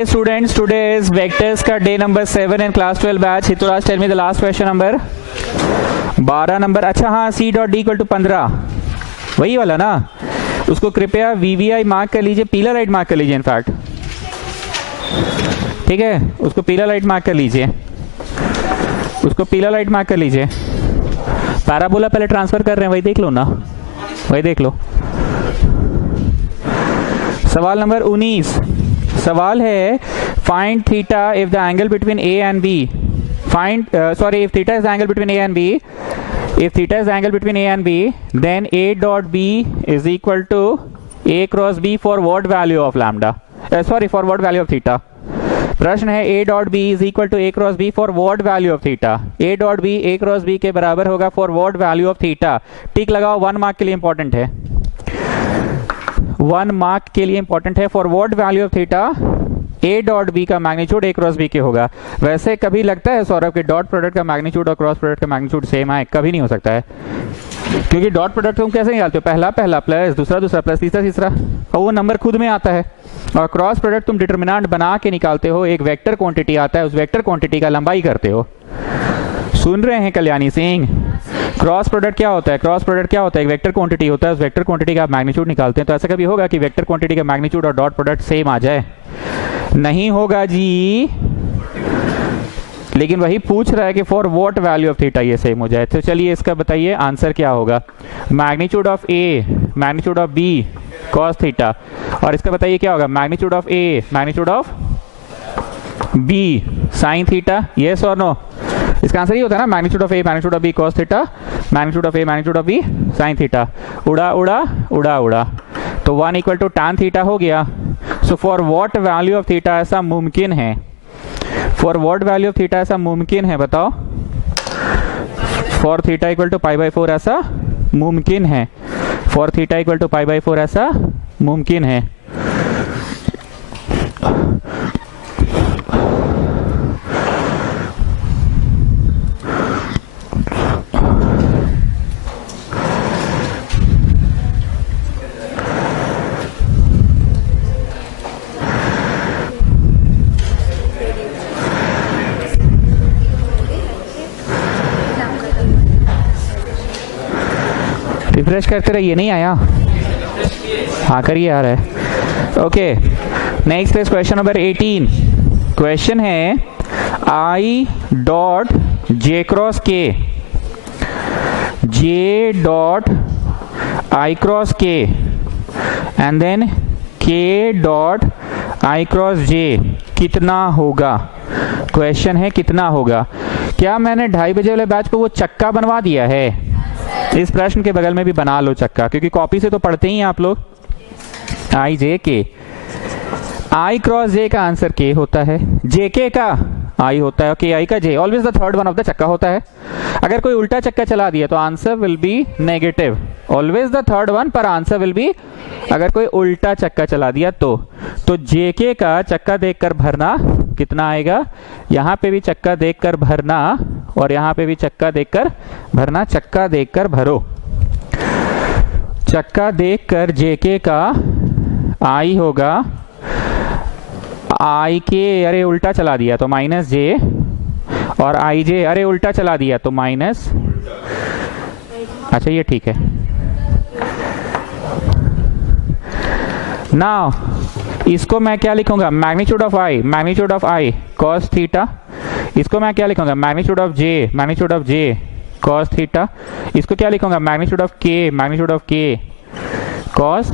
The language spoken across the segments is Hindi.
Students, today is vectors का day number 7 in class 12 batch. Hituraj, tell me the last question number 12 number. अच्छा हाँ, c dot D equal to 15 वही वाला ना. उसको कृपया VVI मार्क कर लीजिए, पीला लाइट मार्क कर लीजिए. इनफैक्ट ठीक है, उसको पीला लाइट मार्क कर लीजिए, उसको पीला लाइट मार्क कर लीजिए. पैराबोला पहले ट्रांसफर कर रहे हैं, वही देख लो ना, वही देख लो. सवाल नंबर 19. सवाल है find theta if the angle between A and B. Find if theta is the angle between A and B, if theta is the angle between a and b, then a dot b is equal to a cross b for what value of lambda, for what value of theta. प्रश्न है a dot b is equal to a cross b for what value of theta. a dot b a cross b के बराबर होगा for what value of theta. टिक लगाओ, 1 मार्क के लिए इंपॉर्टेंट है, 1 मार्क के लिए इंपॉर्टेंट है. for what value of theta, a dot B का मैग्नीट्यूड a क्रॉस बी के होगा. वैसे कभी लगता है सौरभ के डॉट प्रोडक्ट का मैग्नीट्यूड और क्रॉस प्रोडक्ट का मैग्नीट्यूड सेम है? कभी नहीं हो सकता है, क्योंकि डॉट प्रोडक्ट तुम कैसे निकालते हो? पहला पहला प्लस दूसरा दूसरा प्लस तीसरा तीसरा, और वो नंबर खुद में आता है. और क्रॉस प्रोडक्ट तुम डिटर्मिनेंट बना के निकालते हो, एक वेक्टर क्वांटिटी आता है, उस वेक्टर क्वांटिटी का लंबाई करते हो. सुन रहे हैं कल्याणी सिंह? क्रॉस प्रोडक्ट क्या होता है? क्रॉस प्रोडक्ट क्या होता है? एक वेक्टर क्वांटिटी होता है, उस वेक्टर क्वांटिटी का मैग्नीट्यूड निकालते हैं. तो ऐसा कभी होगा कि वेक्टर क्वांटिटी का मैग्नीट्यूड और डॉट प्रोडक्ट सेम आ जाए? नहीं होगा जी. लेकिन वही पूछ रहा है कि for what value of theta ये सेम हो जाए. तो चलिए इसका बताइए आंसर क्या होगा. Magnitude of A magnitude of B cos theta, और इसका बताइए क्या होगा? Magnitude of A magnitude of B sine theta. Yes और नो? इसका आंसर ये होता है ना, magnitude of A magnitude of B cos theta, magnitude of A magnitude of B sine theta. उड़ा उड़ा उड़ा उड़ा, तो 1 इक्वल टू tan थीटा हो गया. So for what value of theta ऐसा मुमकिन है? For what value of theta ऐसा मुमकिन है, बताओ? फॉर थीटा इक्वल टू π/4 ऐसा मुमकिन है. फॉर थीटा इक्वल टू π/4 ऐसा मुमकिन है. रिफ्रेश करते रहिए. नहीं आया? हाँ करिए, आ रहा है. Okay, next is question number 18. Question है आई डॉट जे क्रॉस के, जे डॉट आई क्रॉस के एंड देन के डॉट आई क्रॉस जे कितना होगा? क्वेश्चन है कितना होगा. क्या मैंने 2:30 बजे वाले बैच को वो चक्का बनवा दिया है? इस प्रश्न के बगल में भी बना लो चक्का, क्योंकि कॉपी से तो पढ़ते ही हैं आप लोग. आई जे के, आई क्रॉस जे का आंसर के होता है, जे के का आई होता है, के आई का J. Always the third one of the चक्का होता है. अगर कोई उल्टा चक्का चला दिया तो answer will be negative. Always the third one, पर आंसर विल बी अगर कोई उल्टा चक्का चला दिया तो जे के का चक्का देखकर भरना कितना आएगा? यहाँ पे भी चक्का देखकर भरना और यहाँ पे भी चक्का देखकर भरना. चक्का देखकर भरो. चक्का देखकर जेके का आई होगा, आई के अरे उल्टा चला दिया तो माइनस जे, और आई जे अरे उल्टा चला दिया तो माइनस. अच्छा ये ठीक है. नाउ इसको मैं क्या लिखूंगा? Magnitude of I cos theta. इसको मैं क्या लिखूंगा? Magnitude of J cos theta. इसको क्या लिखूंगा? मैग्नीट्यूड ऑफ के cos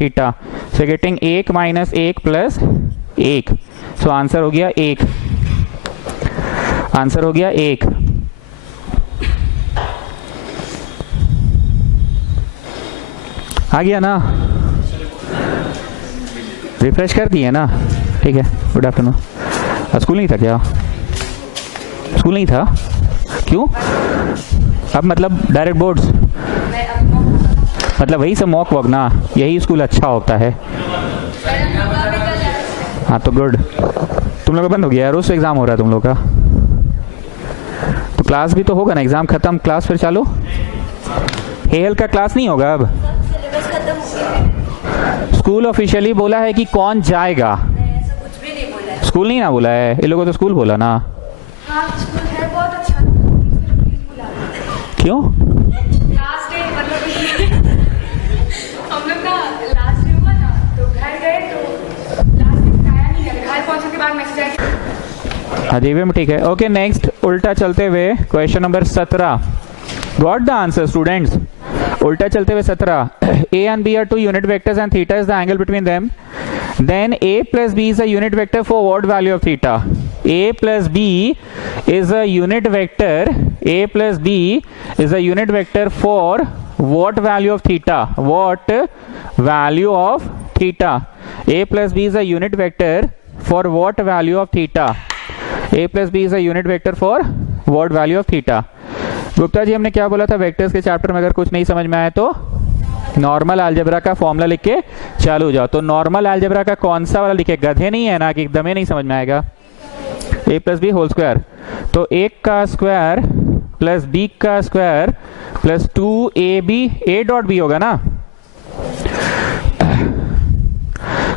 theta. So getting 1 - 1 + 1. So answer हो गया 1. आंसर हो गया 1. आ गया ना? रिफ्रेश कर दिए ना? ठीक है. Good afternoon. स्कूल नहीं था क्या? स्कूल नहीं था? क्यों? अब मतलब डायरेक्ट बोर्ड्स, मतलब वही सब मॉक वॉक ना, यही स्कूल अच्छा होता है. हाँ तो गुड. तुम लोग का बंद हो गया? रोज एग्जाम हो रहा है तुम लोग का, तो क्लास भी तो होगा ना. एग्जाम खत्म, क्लास फिर चालू. हेल का क्लास नहीं होगा अब? स्कूल ऑफिशियली बोला है कि कौन जाएगा. स्कूल नहीं ना बोला है, इन लोगों तो स्कूल बोला ना। हाँ स्कूल है बहुत अच्छा, प्लीज बुला दो। क्यों? लास्ट डे मतलब हम लोग ना लास्ट डे हुआ ना तो घर गए तो लास्ट डे आया नहीं है, घर पहुंचने के बाद मैसेज आया। हाँ जी मैम ठीक है। ओके नेक्स्ट, उल्टा चलते हुए question number 17। Got the answer students. उल्टा चलते हुए 17, a and b are two unit vectors and theta is the angle between them. Then a plus b is a unit vector for what value of theta? a plus b is a unit vector. a plus b is a unit vector for what value of theta? What value of theta? a plus b is a unit vector for what value of theta? a plus b is a unit vector for what value of theta? Gupta ji हमने क्या बोला था, वेक्टर्स के चैप्टर में अगर कुछ नहीं समझ में आया तो नॉर्मल अलजेब्रा का फॉर्मूला लिख के चालू हो जाओ। तो नॉर्मल अलजेब्रा का कौन सा वाला लिखे, गधे नहीं है ना कि एकदम ही नहीं समझ में आएगा। a plus B whole square, तो 1 का स्क्वायर प्लस b का square plus 2ab, a dot b होगा ना।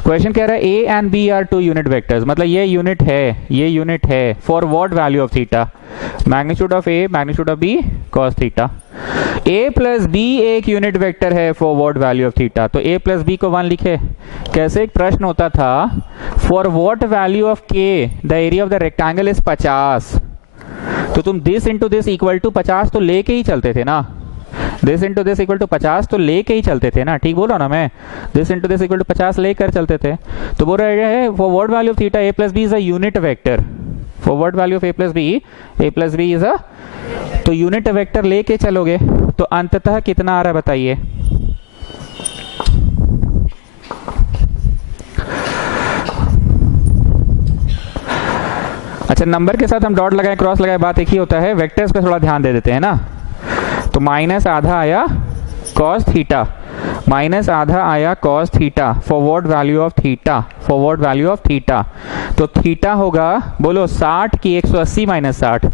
क्वेश्चन कह रहा है a and b are two unit vectors, मतलब ये यूनिट है, ये यूनिट है for what value of theta? Magnitude of a magnitude of b cos theta. a plus b एक यूनिट वेक्टर है for what value of theta, तो a प्लस b को 1 लिखे। कैसे एक प्रश्न होता था, for what value of k the area of the rectangle is 50, तो तुम this into this equal to 50 तो लेके ही चलते थे ना, this into this equal to 50 तो लेके ही चलते थे ना, ठीक बोल रहा ना मैं, this into this equal to 50 लेकर चलते थे। तो बोल रहे हैं for what value of theta a plus b is a unit vector, for what value of a plus b is a, तो यूनिट वेक्टर लेके चलोगे तो अंततः कितना आ रहा है बताइए? अच्छा नंबर के साथ हम डॉट लगाए क्रॉस लगाए बात एक ही होता है, वेक्टर्स पे थोड़ा ध्यान दे देते हैं ना। तो माइनस आधा आया कॉस थीटा, माइनस आधा आया cos theta for what value of theta, for what value of theta. तो थीटा होगा बोलो 60 की 180 माइनस 60,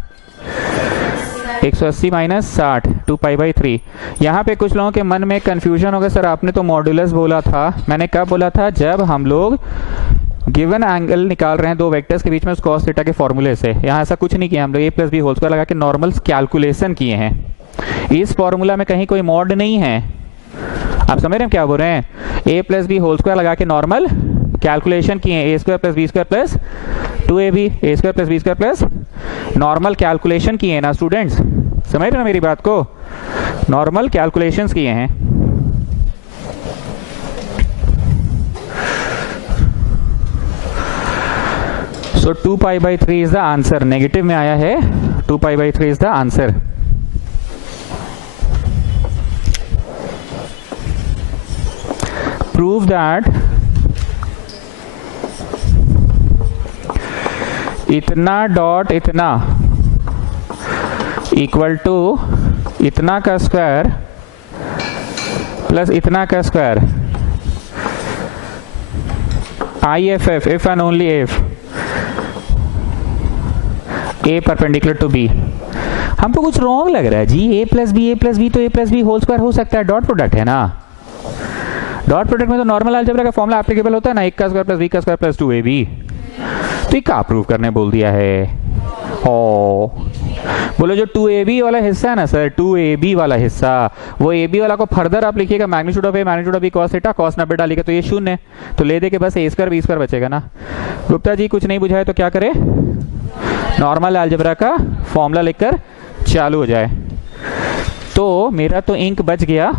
180 माइनस 60, 2π/3। यहाँ पे कुछ लोगों के मन में कंफ्यूजन होगा, सर आपने तो मॉड्यूलस बोला था। मैंने कब बोला था? जब हम लोग गिवन एंगल निकाल रहे हैं दो वेक्टर्स के बीच में उस कॉस थीटा के फॉर्मूले से। यहाँ ऐसा कुछ नहीं किया हम लोग, a plus B whole square लगा के नॉर्मल कैलकुलेशन किए हैं। इस फॉर्मूला में कहीं कोई मॉड नहीं है, आप समझ रहे हैं क्या बोल रहे हैं? a plus B whole square लगा के नॉर्मल कैलकुलेशन किए हैं, a square plus B square plus 2ab, a square plus B square plus normal calculation किए हैं ना स्टूडेंट्स, समझ रहे ना मेरी बात को? नॉर्मल कैलकुलेशंस किए हैं। So 2π/3 is the answer, negative में आया है, 2π/3 is the answer. Prove that इतना डॉट इतना इक्वल टू इतना का स्क्वायर प्लस इतना का square, IFF if and only if A perpendicular to B। हमको कुछ रॉन्ग लग रहा है जी, a प्लस बी तो a plus B whole square हो सकता है, डॉट प्रोडक्ट है ना। डॉट प्रोडक्ट में तो नॉर्मल अलजेब्रा का फॉर्मूला एप्लीकेबल होता है ना, 1 का स्क्वायर प्लस b का स्क्वायर प्लस 2ab। तो ये क्या प्रूव करने बोल दिया है? ओ बोलो जो 2ab वाला हिस्सा है ना सर, 2ab वाला हिस्सा, वो ab वाला को फर्दर आप लिखिएगा magnitude of a magnitude of b cos theta, cos 90 डालिएगा तो ये 0, तो ले दे के बस a स्क्वायर b स्क्वायर बचेगा ना। गुप्ता जी कुछ नहीं बुझाए तो क्या करे? नॉर्मल अलजेब्रा का फॉर्मूला लिखकर चालू हो जाए। तो मेरा तो इंक बच गया,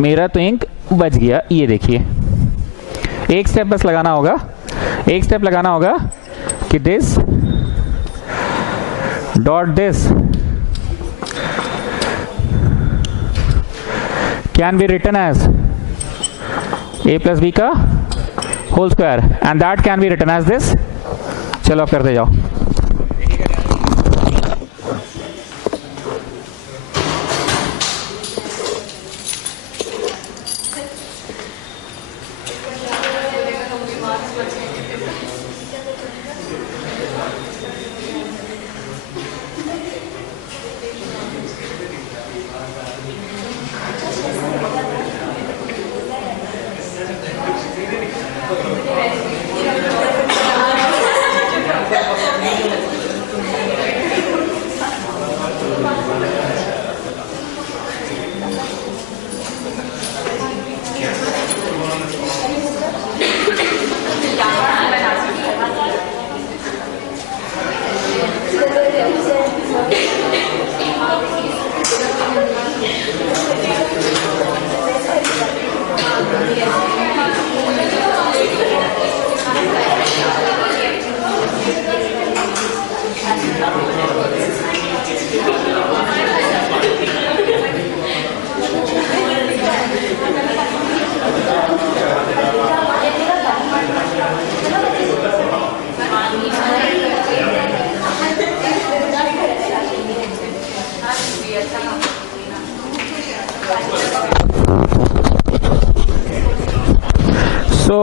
मेरा तो इंक बच गया। ये देखिए एक स्टेप बस लगाना होगा, एक स्टेप लगाना होगा कि this dot this can be written as a plus B का whole square and that can be written as this. चलो आप करते जाओ।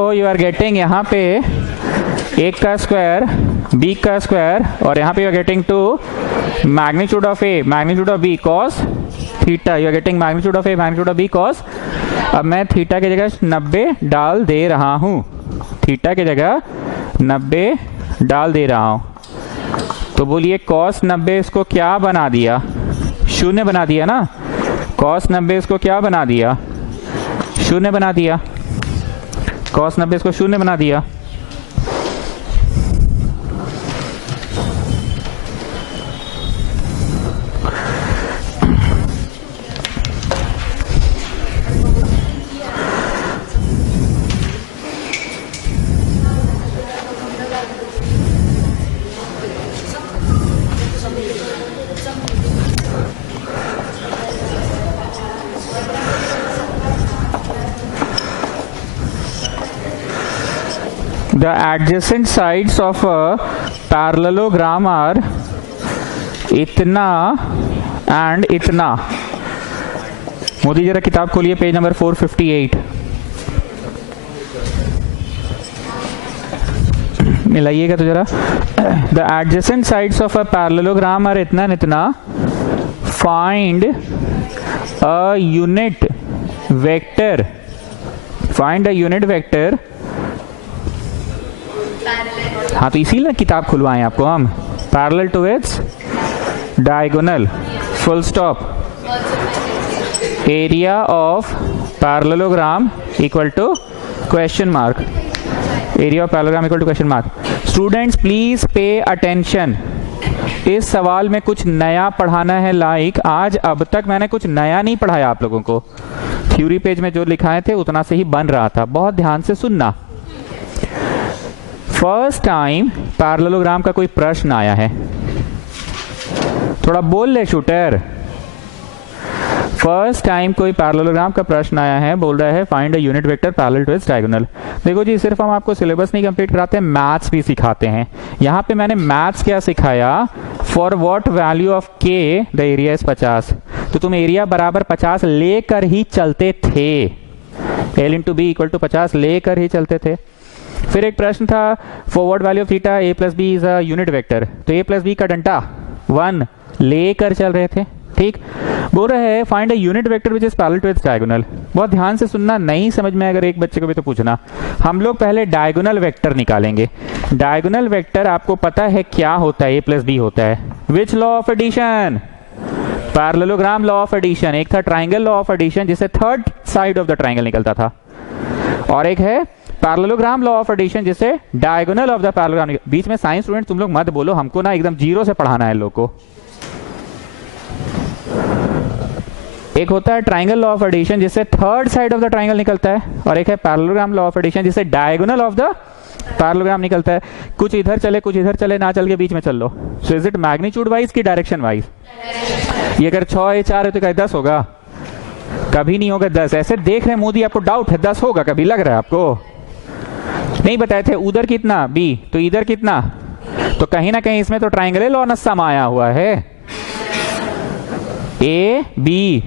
सो यू आर गेटिंग यहाँ पे a का स्क्वायर b का स्क्वायर और यहाँ पे you are getting to magnitude of a magnitude of b cos theta, you are getting magnitude of a magnitude of b cos। अब मैं थीटा की जगह 90 डाल दे रहा हूँ, थीटा की जगह 90 डाल दे रहा हूँ। तो बोलिए cos 90 इसको क्या बना दिया, शून्य बना दिया ना। cos 90 इसको क्या बना दिया, शून्य बना दिया। cos 90 इसको शून्य बना दिया। The adjacent sides of a parallelogram are इतना एंड इतना। मोदी जरा किताब खोलिए, पेज नंबर 458। मिलाइएगा तो जरा। The adjacent sides of a parallelogram are इतना एंड इतना। Find a unit vector. Find a unit vector। हाँ, तो इसीलिए किताब खुलवाएं आपको हम। Parallel to its diagonal, full stop. Area of parallelogram equal to question mark. Area of parallelogram equal to question mark. Students please pay attention. इस सवाल में कुछ नया पढ़ाना है। लाइक आज अब तक मैंने कुछ नया नहीं पढ़ाया आप लोगों को। थ्योरी पेज में जो लिखाए थे उतना से ही बन रहा था। बहुत ध्यान से सुनना। फर्स्ट टाइम पैरेललोग्राम का कोई प्रश्न आया है, थोड़ा बोल ले शूटर। फर्स्ट टाइम कोई पैरेललोग्राम का प्रश्न आया है, बोल रहा है find a unit vector parallel to its diagonal. देखो जी, सिर्फ हम आपको सिलेबस नहीं कंप्लीट कराते हैं, मैथ्स भी सिखाते हैं। यहाँ पे मैंने मैथ्स क्या सिखाया, फॉर व्हाट वैल्यू ऑफ के द एरिया इज 50। तो तुम एरिया बराबर 50 लेकर ही चलते थे। L into B equal to 50 लेकर ही चलते थे। फिर एक प्रश्न था, for what value of theta A plus B is a unit vector. तो ए प्लस बी का डंटा 1 लेकर चल रहे थे। ठीक, बोल रहे हैं find a unit vector which is parallel to its diagonal. बहुत ध्यान से सुनना, नहीं समझ में अगर एक बच्चे को भी तो पूछना। हम लोग पहले डायगोनल वेक्टर निकालेंगे। डायगोनल वेक्टर आपको पता है क्या होता है, ए प्लस बी होता है। Which law of addition, parallelogram law of addition. एक था ट्राइंगल लॉ ऑफ एडिशन जिससे third side of the triangle निकलता था, और एक है पैरेललोग्राम लॉ ऑफ एडिशन जिससे डायगोनल ऑफ द पैरेललोग्राम। बीच में साइंस स्टूडेंट तुम लोग मत बोलो, हमको ना एकदम जीरो से पढ़ाना है लोग को। एक होता है ट्राइंगल लॉ ऑफ एडिशन जिससे third side of the triangle निकलता है, और एक है पैरेललोग्राम लॉ ऑफ एडिशन जिससे डायगोनल ऑफ द पैरेललोग्राम निकलता है। कुछ इधर चले कुछ इधर चले, ना चल के बीच में चल लो। So is it magnitude wise की डायरेक्शन वाइज? ये अगर 6 या 4 है तो क्या 10 होगा? कभी नहीं होगा 10। ऐसे देख रहे हैं मोदी, आपको डाउट है 10 होगा? कभी लग रहा है आपको? नहीं बताए थे। उधर कितना b, तो इधर कितना, तो कहीं ना कहीं इसमें तो ट्राइंगल लॉ न समाया हुआ है। ए बी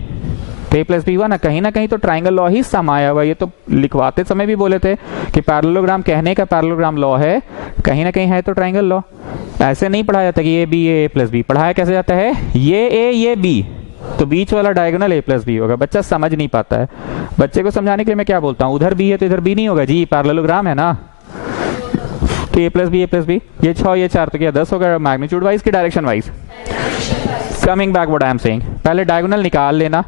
तो ए प्लस बी हुआ ना, कहीं ना कहीं तो ट्राइंगल लॉ ही समाया हुआ। ये तो लिखवाते समय भी बोले थे कि पैरेललोग्राम कहने का पैरेललोग्राम लॉ है, कहीं ना कहीं है तो ट्राइंगल लॉ। ऐसे नहीं पढ़ाया जाता कि ये बी ए प्लस बी। पढ़ाया कैसे जाता है, ये ए ये बी, तो बीच वाला डायगोनल ए प्लस बी होगा। बच्चा समझ नहीं पाता है। बच्चे को समझाने के लिए मैं क्या बोलता हूँ, उधर बी है तो इधर बी नहीं होगा जी, पैरेललोग्राम है ना। तो ए प्लस बी, ये 6 ये 4 तो क्या 10 होगा? मैग्नीट्यूड वाइज की direction wise? Coming back what I am saying, पहले डायगोनल निकाल लेना,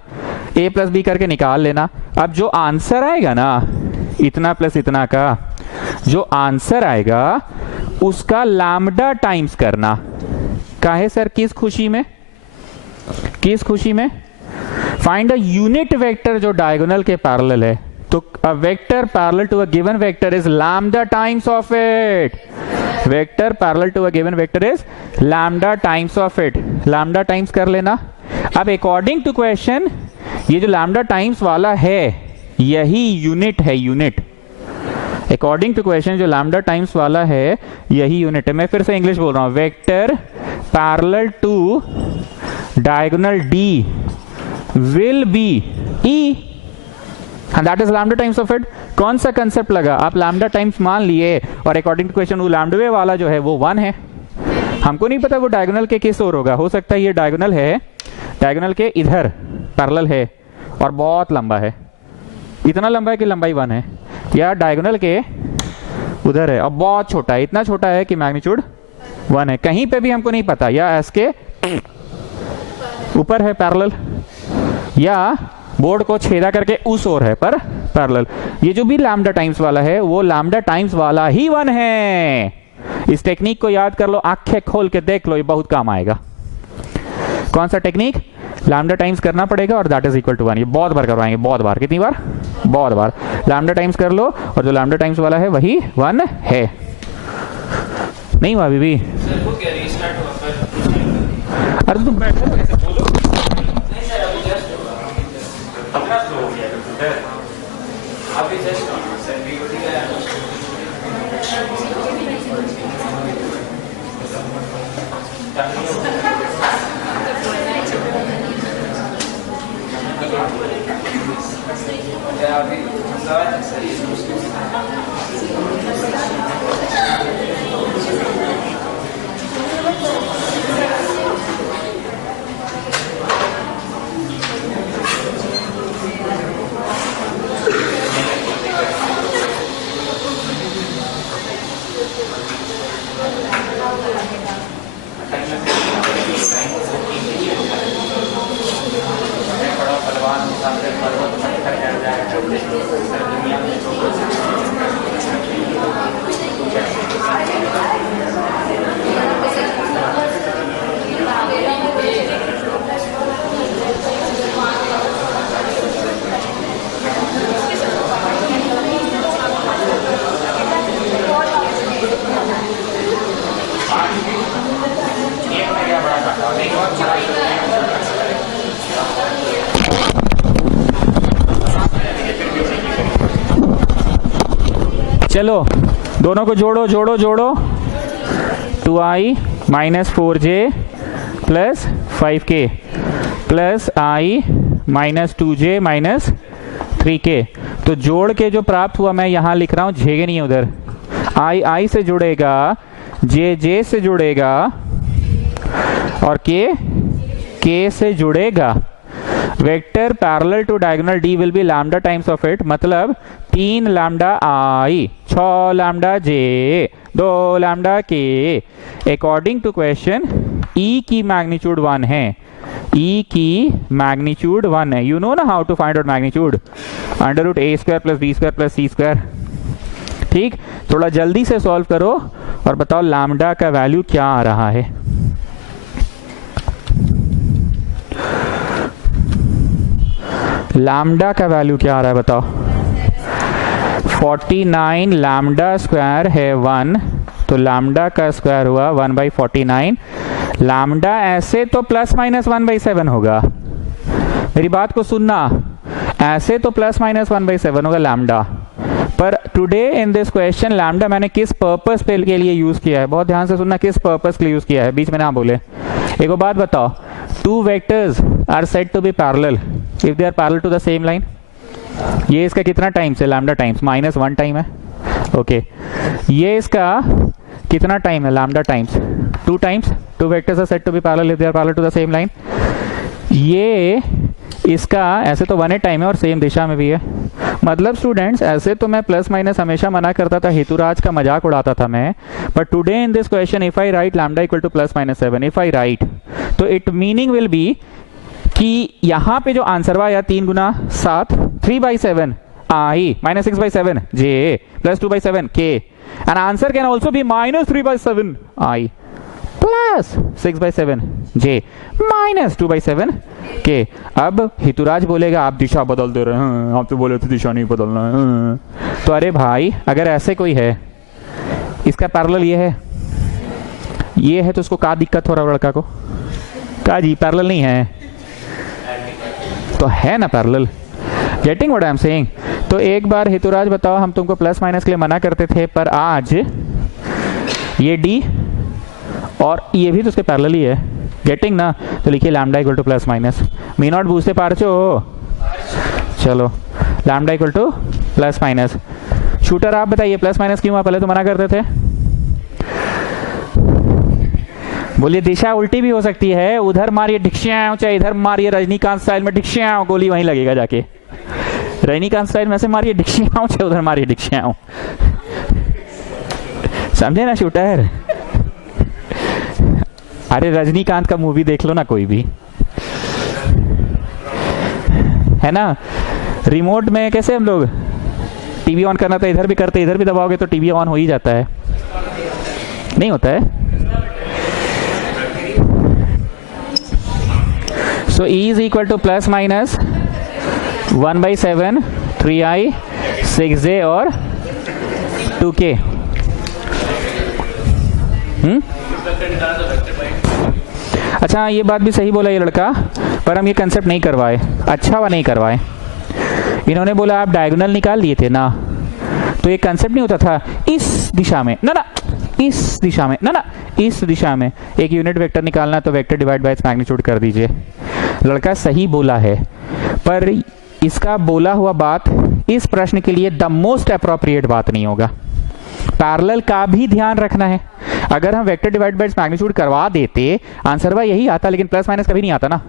ए प्लस बी करके निकाल लेना। अब जो आंसर आएगा ना, इतना प्लस इतना का जो आंसर आएगा उसका लैम्डा टाइम्स करना। काहे सर, किस खुशी में, किस खुशी में? फाइंड अ यूनिट वेक्टर जो डायगोनल के पैरेलल है। तो a vector parallel to a given vector is lambda times of it. Vector parallel to a given vector is lambda times of it. Lambda times कर लेना। अब अकॉर्डिंग टू क्वेश्चन ये जो लैम्डा टाइम्स वाला है यही यूनिट है, यूनिट। अकॉर्डिंग टू क्वेश्चन जो लैम्डा टाइम्स वाला है यही यूनिट है। मैं फिर से इंग्लिश बोल रहा हूं, vector parallel to diagonal D will be E, and that is lambda times of it. कौन सा कंसेप्ट लगा? आप लैम्डा टाइम्स मान लिए और अकॉर्डिंग टू क्वेश्चन वो लैम्डवे वाला जो है वो 1 है। हमको नहीं पता वो डायगोनल के किस ओर होगा, हो सकता है ये डायगोनल है, डायगोनल के इधर पैरेलल है और बहुत लंबा है, इतना लंबा है कि लंबाई 1 है, या डायगोनल के उधर है और बहुत छोटा है, इतना छोटा है कि मैग्नीट्यूड 1 है। कहीं पे भी हमको नहीं पता, या एस के ऊपर है पैरेलल, या बोर्ड को छेदा करके उस ओर है पर पैरेलल। ये जो भी लैम्डा टाइम्स वाला है वो लैम्डा टाइम्स वाला ही 1 है। इस टेक्निक को याद कर लो, आंखें खोल के देख लो, ये बहुत काम आएगा। कौन सा टेक्निक? लैम्डा टाइम्स करना पड़ेगा और दैट इज इक्वल टू 1। ये बहुत बार करवाएंगे, बहुत बार। कितनी बार? बहुत बार। लैम्डा टाइम्स कर लो और जो लैम्डा टाइम्स वाला है वही 1 है। नहीं हुआ अभी भी? अरे तुम बैठो तो कैसे बोलो? नहीं सर, अभी जस्ट कितना स्लो हो गया कंप्यूटर? अभी जस्ट सर भी हो गया। अभी चलो दोनों को जोड़ो जोड़ो जोड़ो। 2i minus 4j plus 5k plus i minus 2j minus 3k। तो जोड़ के जो प्राप्त हुआ मैं यहाँ लिख रहा हूँ, झेगे नहीं है उधर। i से जुड़ेगा, j से जुड़ेगा और k से जुड़ेगा। Vector parallel to diagonal d will be lambda times of it, मतलब 3 lambda i, 6 lambda j, 2 lambda k। According to question e की मैग्नीट्यूड 1 है, e की मैग्नीट्यूड 1 है। यू नो ना how to find out magnitude? Under root a square plus b square plus c square. ठीक, थोड़ा जल्दी से सॉल्व करो और बताओ लैम्डा का वैल्यू क्या आ रहा है। लैम्डा का वैल्यू क्या आ रहा है बताओ? 49 लैम्डा स्क्वायर है 1, तो लैम्डा का स्क्वायर हुआ 1/49। लैम्डा ऐसे तो प्लस माइनस 1/7 होगा, मेरी बात को सुनना, ऐसे तो प्लस माइनस 1/7 होगा लैम्डा। पर today in this question lambda मैंने किस पर्पस के लिए यूज किया है, बहुत ध्यान से सुनना, किस पर्पस के लिए यूज किया है, बीच में ना बोले। एक बात बताओ, 2 vectors are said to be parallel if they are parallel to the same line. ये इसका कितना टाइम्स है? लैम्डा टाइम्स -1 टाइम है। ओके, ये इसका कितना टाइम है? Lambda times 2 times. 2 vectors are said to be parallel if they are parallel to the same line. ये इसका ऐसे तो 1 टाइम है और सेम दिशा में भी है। मतलब स्टूडेंट्स, ऐसे तो मैं प्लस माइनस हमेशा मना करता था, हेतुराज का मजाक उड़ाता था मैं, but today in this question if I write lambda equal to +-7, if I write, तो इट मीनिंग विल बी कि यहाँ पे जो आंसर हुआ या 3 गुना 7, 3/7 i -6/7 j +2/7 k, and answer can also be -3/7 i plus 6/7 j -2/7 k। अब हितुराज बोलेगा आप दिशा बदल दे रहे हैं, आप तो बोले थे दिशा नहीं बदलना है। तो अरे भाई, अगर ऐसे कोई है, इसका पैरेलल ये है तो उसको क्या दिक्कत हो रहा है लड़का को? क्या जी पैरेलल नहीं है तो है ना parallel. Getting what I am saying? तो एक बार हेतुराज बताओ, हम तुमको प्लस माइनस के लिए मना करते थे, पर आज ये d और ये भी तो उसके पैरेलल ही है। गेटिंग ना? तो लिखिए लैम्डा इक्वल टू +-। मी नॉट बूझते पारचो। चलो lambda equal to plus minus. शूटर आप बताइए प्लस माइनस क्यों, आप पहले तो मना करते थे। बोलिए दिशा उल्टी भी हो सकती है, उधर मारिए ढिक्ष्याओ, चाहे इधर मारिए रजनीकांत स्टाइल में ढिक्ष्याओ, गोली वहीं लगेगा जाके। रजनीकांत स्टाइल में से मारिए ढिक्ष्याओ, चाहे उधर मारिए ढिक्ष्याओ। समझे ना शूटर? अरे रजनीकांत का मूवी देख लो ना कोई भी, है ना। रिमोट में कैसे हम लोग टीवी ऑन करना था, इधर भी करते, इधर भी दबाओगे तो टीवी ऑन हो ही जाता है, नहीं होता है। सो E is equal to plus minus 1/7 3i 6j और 2k। अच्छा ये बात भी सही बोला ये लड़का, पर हम ये कंसेप्ट नहीं करवाए, अच्छा हुआ नहीं करवाए। इन्होंने बोला आप डायगोनल निकाल लिए थे ना, तो ये कंसेप्ट नहीं होता था इस दिशा में, ना ना इस दिशा में, ना ना इस दिशा में। एक यूनिट वेक्टर निकालना तो vector divide by its magnitude कर दीजिए। लड़का सही बोला है, पर इसका बोला हुआ बात इस प्रश्न के लिए द मोस्ट अप्रोप्रिएट बात नहीं होगा। पैरेलल का भी ध्यान रखना है। अगर हम vector divide by its magnitude करवा देते आंसर वह यही आता, लेकिन प्लस माइनस कभी नहीं आता ना,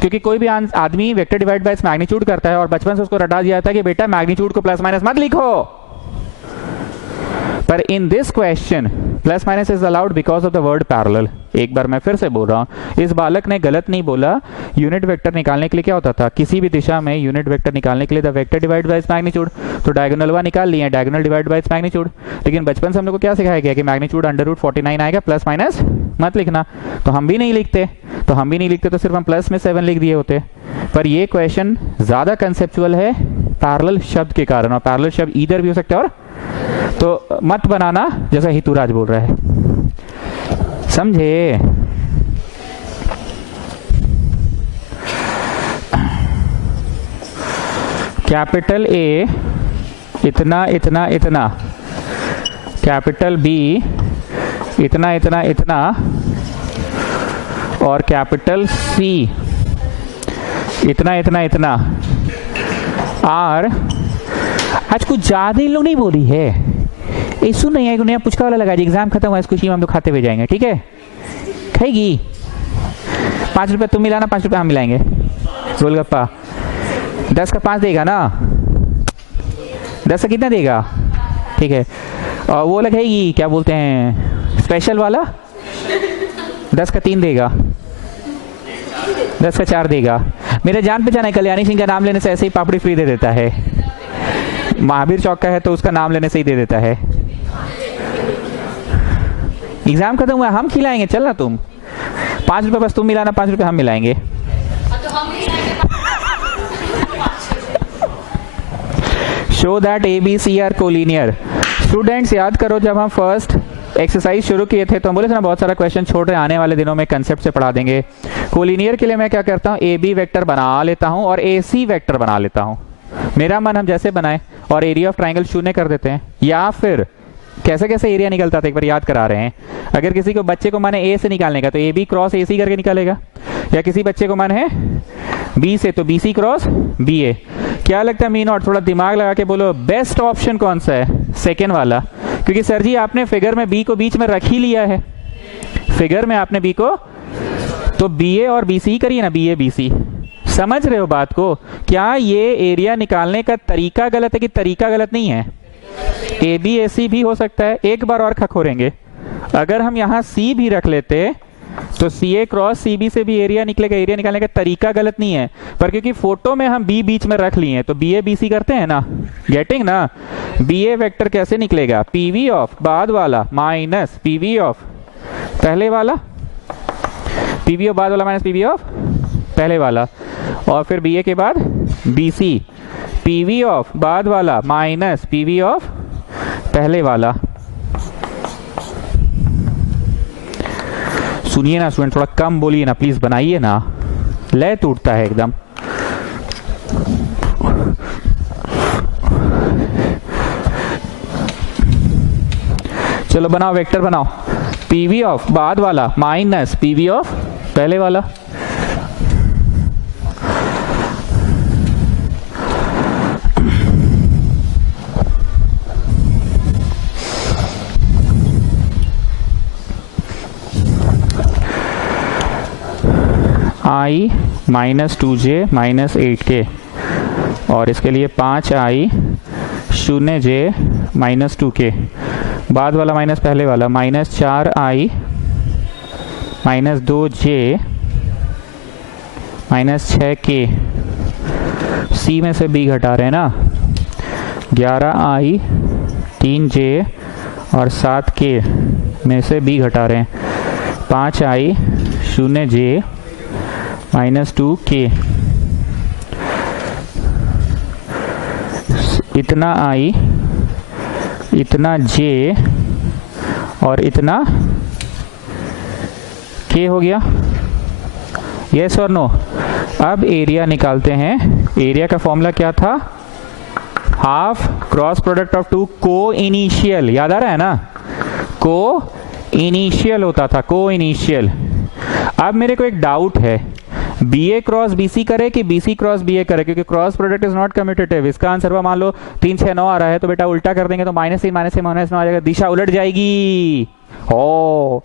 क्योंकि कोई भी आदमी vector divide by its magnitude करता है और बचपन से उसको रटा दिया जाता है कि बेटा मैग्नीट्यूड को प्लस माइनस मत लिखो। पर इन this question plus minus is allowed because of the word parallel. एक बार मैं फिर से बोल रहा हूं, इस बालक ने गलत नहीं बोला। यूनिट वेक्टर निकालने के लिए क्या होता था, किसी भी दिशा में यूनिट वेक्टर निकालने के लिए the vector divide by its magnitude, तो डायगोनल वा निकाल लिए, diagonal divide by its magnitude. लेकिन बचपन से हम लोग को क्या सिखाया गया कि मैग्नीट्यूड √49 आएगा, प्लस माइनस मत लिखना, तो हम भी नहीं लिखते। तो सिर्फ हम प्लस में 7 लिख दिए होते। पर ये क्वेश्चन ज्यादा कंसेप्चुअल है पैरेलल शब्द के कारण, और पैरेलल शब्द इधर भी हो सकता है, और तो मत बनाना जैसा हितुराज बोल रहा है, समझे। कैपिटल ए इतना इतना इतना, कैपिटल बी इतना इतना इतना, और कैपिटल सी इतना इतना इतना। और आज कुछ ज्यादा इन लोग नहीं बोली है, ये सुन नहीं है, पुचका वाला लगा जी, एग्जाम खत्म हुआ, इसको हम लोग खाते हुए जाएंगे, ठीक है। खाएगी 5 रुपये तुम मिलाना, 5 रुपये हम मिलाएंगे। गोलगप्पा 10 का 5 देगा ना, 10 का कितना देगा, ठीक है। और वो लगाएगी क्या बोलते हैं स्पेशल वाला, 10 का 3 देगा, 10 का 4 देगा। मेरे जान पहचान है, कल्याणी सिंह का नाम लेने से ऐसे ही पापड़ी फ्री दे देता है। महावीर चौक का है तो उसका नाम लेने से ही दे देता है। एग्जाम खत्म हुआ, हम खिलाएंगे, चल ना तुम। 5 रुपये बस तुम मिलाना, 5 रुपये हम मिलाएंगे। Show that ABC are collinear. Students याद करो, जब हम फर्स्ट एक्सरसाइज शुरू किए थे तो हम बोले थे ना बहुत सारा क्वेश्चन छोड़ रहे, आने वाले दिनों में कंसेप्ट से पढ़ा देंगे। कोलिनियर के लिए मैं क्या करता हूँ, AB वेक्टर बना लेता हूँ और AC वेक्टर बना लेता हूँ। मेरा मन हम जैसे बनाए, और एरिया ऑफ ट्राइंगल 0 कर देते हैं। या फिर कैसे कैसे एरिया निकलता था एक बार याद करा रहे हैं। अगर किसी को बच्चे को मन है A से निकालने का तो AB क्रॉस AC करके निकालेगा, या किसी बच्चे को मन है B से तो BC क्रॉस BA। क्या लगता है मी नॉट, थोड़ा दिमाग लगा के बोलो बेस्ट ऑप्शन कौन सा है, सेकेंड वाला। क्योंकि सर जी आपने फिगर में B को बीच में रख ही लिया है, फिगर में आपने B को, तो BA और BC करिए ना, BA BC। समझ रहे हो बात को? क्या ये एरिया निकालने का तरीका गलत है कि तरीका गलत नहीं है? AB AC भी हो सकता है। एक बार और खखोरेंगे, अगर हम यहाँ C भी रख लेते तो CA क्रॉस CB से भी एरिया निकलेगा। एरिया निकालने का तरीका गलत नहीं है, पर क्योंकि फोटो में हम B बीच में रख लिए हैं तो BA BC करते हैं ना, गेटिंग ना। BA वेक्टर कैसे निकलेगा, PV ऑफ बाद वाला माइनस PV ऑफ पहले वाला, PV ऑफ बाद वाला माइनस PV ऑफ पहले वाला, और फिर BA के बाद BC, PV ऑफ बाद वाला माइनस PV ऑफ पहले वाला। सुनिए ना स्टूडेंट, थोड़ा कम बोलिए ना प्लीज, बनाइए ना, लय टूटता है एकदम। चलो बनाओ, वेक्टर बनाओ। PV ऑफ बाद वाला माइनस PV ऑफ पहले वाला। आई माइनस 2j माइनस 8k, और इसके लिए 5i 0j माइनस 2k, बाद वाला माइनस पहले वाला, minus 4i minus 2j minus 6k, सी में से b घटा रहे हैं ना, 11i 3j और 7k में से b घटा रहे हैं, 5i 0j माइनस 2k, इतना i, इतना j और इतना k हो गया, यस और नो। अब एरिया निकालते हैं। एरिया का फॉर्मूला क्या था? Half cross product of two को इनिशियल, याद आ रहा है ना, को इनिशियल होता था, को इनिशियल। अब मेरे को एक डाउट है, बी ए क्रॉस बी सी करे कि बी सी क्रॉस बी ए करे, क्योंकि cross product is not commutative. इसका आंसर मान लो 3 6 9 आ रहा है, तो बेटा उल्टा कर देंगे तो -3 -9 आ जाएगा, दिशा उलट जाएगी। ओ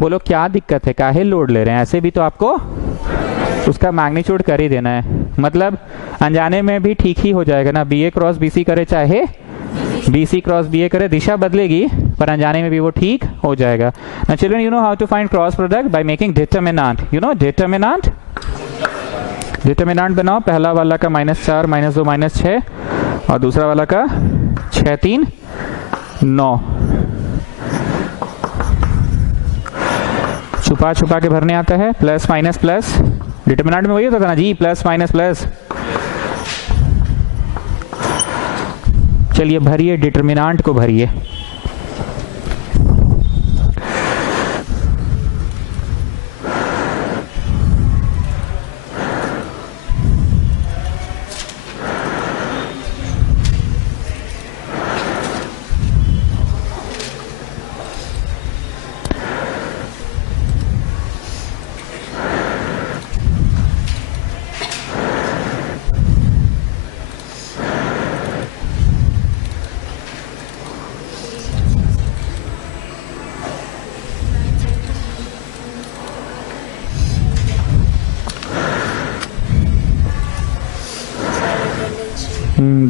बोलो क्या दिक्कत है, काहे लोड ले रहे हैं? ऐसे भी तो आपको उसका मैग्नीट्यूड कर ही देना है, मतलब अनजाने में भी ठीक ही हो जाएगा ना। बी ए क्रॉस बी सी करे चाहे बी सी क्रॉस बी ए करे, दिशा बदलेगी पर अनजाने में भी वो ठीक हो जाएगा। Now children, you know how to find cross product by making determinant. You know determinant, determinant बनाओ। पहला वाला का -4 -2 -6 और दूसरा वाला का 6 3 9। छुपा छुपा के भरने आता है, प्लस माइनस प्लस, डिटरमिनेंट में वही होता था ना जी, प्लस माइनस प्लस। चलिए भरिए, डिटरमिनेंट को भरिए।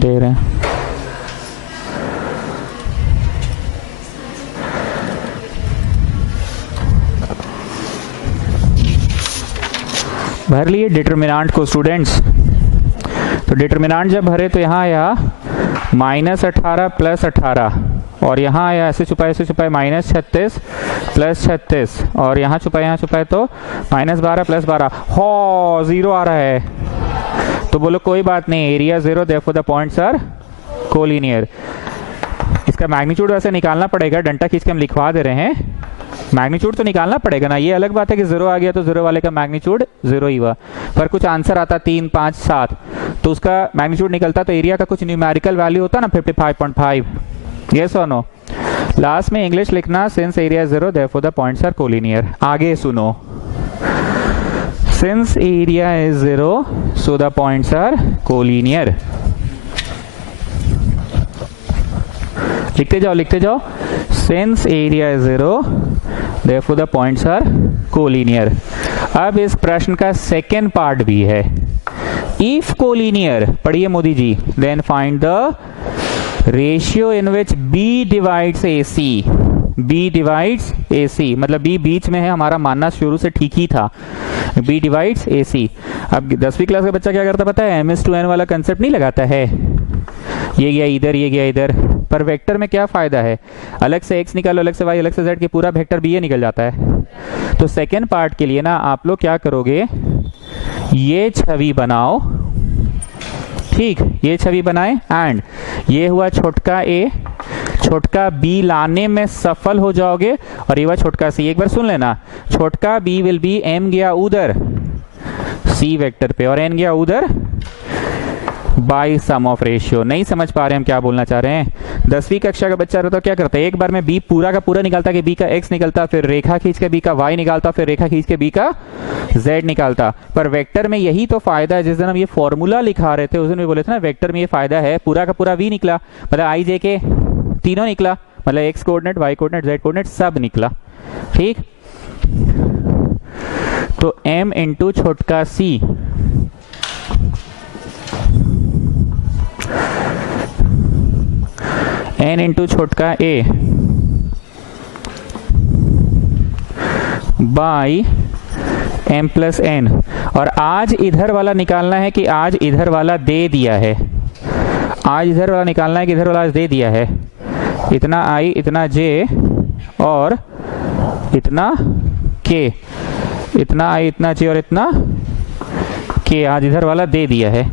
दे रहे हैं। भर लिए डिटरमिनेंट को स्टूडेंट्स। तो डिटरमिनेंट जब भरे तो यहाँ आया -18 + 18, और यहाँ आया ऐसे छुपाए -36 + 36, और यहाँ छुपाए तो -12 + 12। हो 0 आ रहा है, तो बोलो कोई बात नहीं, area 0, therefore the points are collinear. इसका मैग्नीट्यूड वैसे निकालना पड़ेगा, डंटा खींच के हम लिखवा दे रहे हैं, मैग्नीट्यूड तो निकालना पड़ेगा ना। ये अलग बात है कि 0 आ गया तो 0 वाले का मैग्नीट्यूड 0 ही हुआ, पर कुछ आंसर आता 3 5 7 तो उसका मैग्नीट्यूड निकलता, तो एरिया का कुछ न्यूमेरिकल वैल्यू होता ना 55.5। यस और नो? लास्ट में इंग्लिश लिखना, since area 0 therefore the points are collinear. आगे सुनो, since area is 0 so the points are collinear। लिखते जाओ, since area is 0 therefore the points are collinear। अब इस प्रश्न का सेकेंड पार्ट भी है, if collinear, पढ़िए Modi ji, then find the ratio in which B divides AC। B divides AC मतलब B बीच में है, हमारा मानना शुरू से ठीक ही था, B divides AC। अब 10वीं क्लास का बच्चा क्या करता पता है? ms2n वाला कंसेप्ट नहीं लगाता है, ये गया इधर, ये गया इधर। पर वेक्टर में क्या फायदा है, अलग से x निकालो, अलग से y, अलग से z, के पूरा वेक्टर भी ये निकल जाता है। तो सेकेंड पार्ट के लिए ना आप लोग क्या करोगे, ये छवि बनाओ, ठीक, ये छवि बनाए, एंड ये हुआ छोटका a, छोटका b लाने में सफल हो जाओगे, और ये हुआ छोटका c। एक बार सुन लेना, छोटका b विल बी m गया उधर c वेक्टर पे, और n गया उधर बाई सम ऑफ रेशियो। नहीं समझ पा रहे हैं हम क्या बोलना चाह रहे हैं? 10वीं कक्षा का बच्चा रहता तो क्या करता है, एक बार में b पूरा का पूरा निकालता कि b का x निकलता, फिर रेखा खींच के b का y निकालता, फिर रेखा खींच के b का z निकालता। पर वेक्टर में यही तो फायदा है, जिस दिन हम ये फॉर्मूला लिखा रहे थे उस दिन भी बोले थे ना, वेक्टर में ये फायदा है, पूरा का पूरा v निकला, मतलब i j के तीनों निकला, मतलब x coordinate, y coordinate, z coordinate सब निकला, ठीक। तो m इंटू छोटका c n इंटू छोटका a by m plus n। और आज इधर वाला निकालना है कि आज इधर वाला दे दिया है, आज इधर वाला निकालना है कि इधर वाला आज दे दिया है। इतना i, इतना j और इतना k, इतना i, इतना j और इतना k आज इधर वाला दे दिया है।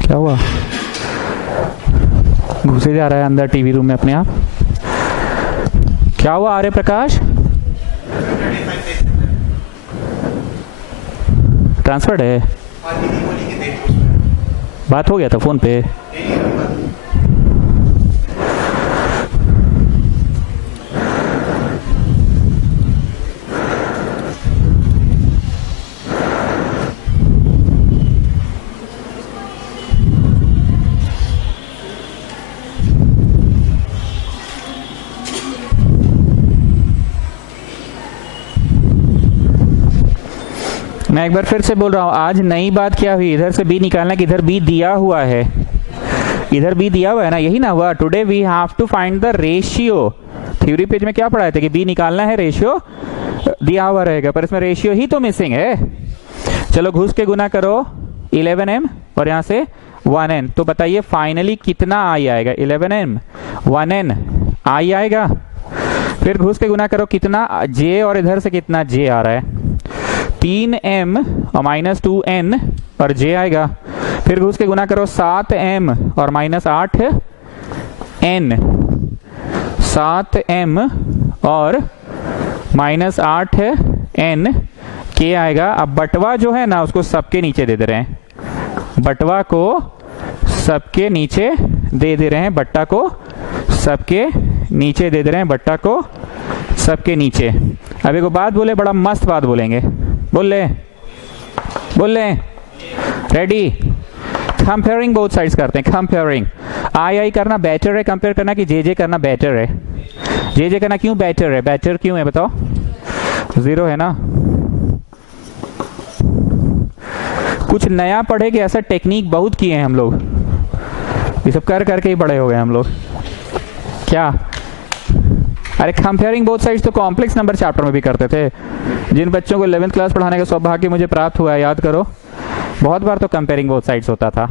क्या हुआ? घुसे जा रहा है अंदर टीवी रूम में अपने आप। क्या हुआ आर्य प्रकाश? ट्रांसफर्ड है, बात हो गया था फोन पे। मैं एक बार फिर से बोल रहा हूँ, आज नई बात क्या हुई? इधर से b निकालना कि इधर b दिया हुआ है, इधर b दिया हुआ है ना, यही ना हुआ। Today we have to find the ratio. Theory page में क्या पढ़ाए थे कि b निकालना है, रेशियो दिया हुआ रहेगा, पर इसमें रेशियो ही तो मिसिंग है। चलो घुस के गुना करो 11m और यहाँ से 1n, तो बताइए फाइनली कितना i आएगा? 11m 1n i आएगा। फिर घुस के गुना करो कितना j, और इधर से कितना j आ रहा है? 3m और माइनस 2n और j आएगा। फिर घुस के गुना करो 7m और माइनस 8n, 7m और माइनस 8n k आएगा। अब बटवा जो है ना उसको सबके नीचे दे दे रहे हैं, बटवा को सबके नीचे दे दे रहे हैं, बट्टा को सबके नीचे दे दे रहे हैं, बट्टा को सबके नीचे। अब एक बात बोले, बड़ा मस्त बात बोलेंगे, बोल ले, बोल ले। रेडी? कंपेयरिंग बोथ साइड्स करते हैं। कंपेयरिंग आई करना बेटर है कंपेयर करना कि जे करना बेटर है? जे करना क्यों बेटर है? बेटर क्यों है बताओ? 0 है ना। कुछ नया पढ़ेगे, ऐसा टेक्निक बहुत किए हैं हम लोग, ये सब कर करके ही बड़े हो गए हम लोग। क्या? अरे कंपेयरिंग बोथ साइड्स तो कॉम्प्लेक्स नंबर चैप्टर में भी करते थे। जिन बच्चों को 11th क्लास पढ़ाने का सौभाग्य मुझे प्राप्त हुआ है, याद करो, बहुत बार तो कंपेयरिंग बोथ साइड्स होता था।